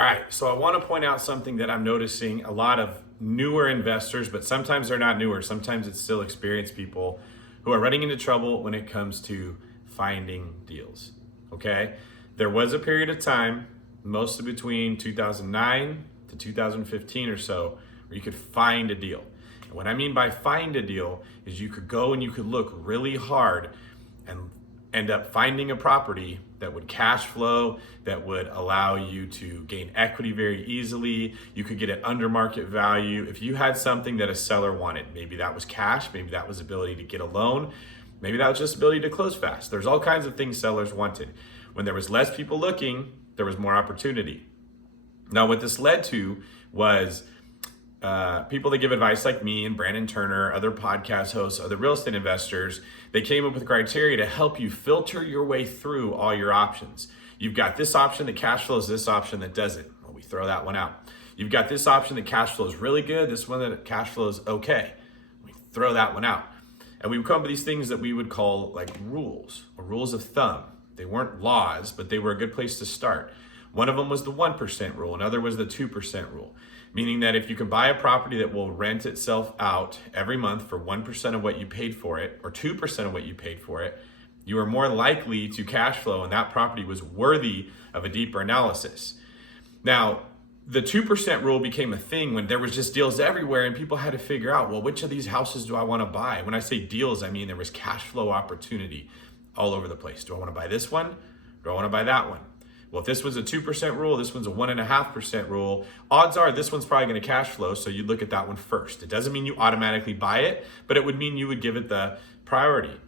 All right, so I want to point out something that I'm noticing a lot of newer investors, but sometimes they're not newer. Sometimes it's still experienced people who are running into trouble when it comes to finding deals. Okay, there was a period of time, mostly between 2009 to 2015 or so, where you could find a deal. And what I mean by find a deal is you could go and you could look really hard and end up finding a property that would cash flow, that would allow you to gain equity very easily. You could get it under market value. If you had something that a seller wanted, maybe that was cash, maybe that was ability to get a loan, maybe that was just ability to close fast. There's all kinds of things sellers wanted. When there was less people looking, there was more opportunity. Now, what this led to was people that give advice like me and Brandon Turner, other podcast hosts, other real estate investors, they came up with criteria to help you filter your way through all your options. You've got this option that cash flows, this option that doesn't. Well, we throw that one out. You've got this option that cash flows really good, this one that cash flows okay. We throw that one out. And we would come up with these things that we would call like rules or rules of thumb. They weren't laws, but they were a good place to start. One of them was the 1% rule, another was the 2% rule, meaning that if you can buy a property that will rent itself out every month for 1% of what you paid for it, or 2% of what you paid for it, you are more likely to cash flow, and that property was worthy of a deeper analysis. Now, the 2% rule became a thing when there was just deals everywhere and people had to figure out, well, which of these houses do I want to buy? When I say deals, I mean there was cash flow opportunity all over the place. Do I want to buy this one? Do I want to buy that one? Well, if this was a 2% rule, this one's a 1.5% rule, odds are this one's probably going to cash flow, so you'd look at that one first. It doesn't mean you automatically buy it, but it would mean you would give it the priority.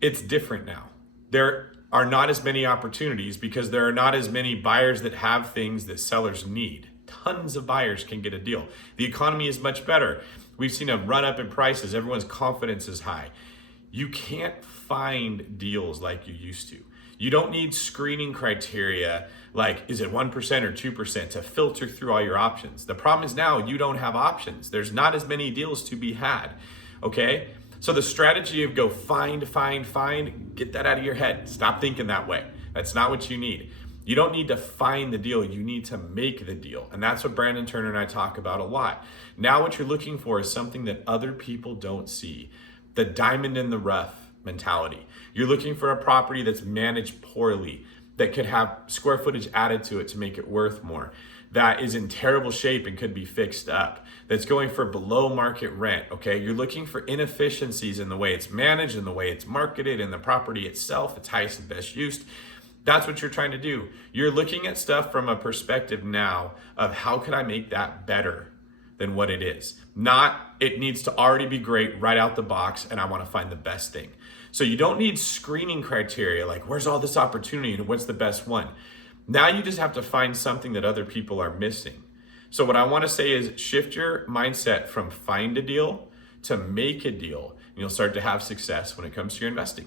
It's different now. There are not as many opportunities because there are not as many buyers that have things that sellers need. Tons of buyers can get a deal. The economy is much better. We've seen a run up in prices. Everyone's confidence is high. You can't find deals like you used to. You don't need screening criteria like, is it 1% or 2% to filter through all your options. The problem is now you don't have options. There's not as many deals to be had, okay? So the strategy of go find, get that out of your head. Stop thinking that way. That's not what you need. You don't need to find the deal. You need to make the deal. And that's what Brandon Turner and I talk about a lot. Now what you're looking for is something that other people don't see. The diamond in the rough mentality. You're looking for a property that's managed poorly, that could have square footage added to it to make it worth more, that is in terrible shape and could be fixed up, that's going for below market rent, okay? You're looking for inefficiencies in the way it's managed, in the way it's marketed, in the property itself, its highest and best use. That's what you're trying to do. You're looking at stuff from a perspective now of how can I make that better than what it is? Not it needs to already be great right out the box and I want to find the best thing. So you don't need screening criteria like where's all this opportunity and what's the best one. Now you just have to find something that other people are missing. So what I want to say is shift your mindset from find a deal to make a deal, and you'll start to have success when it comes to your investing.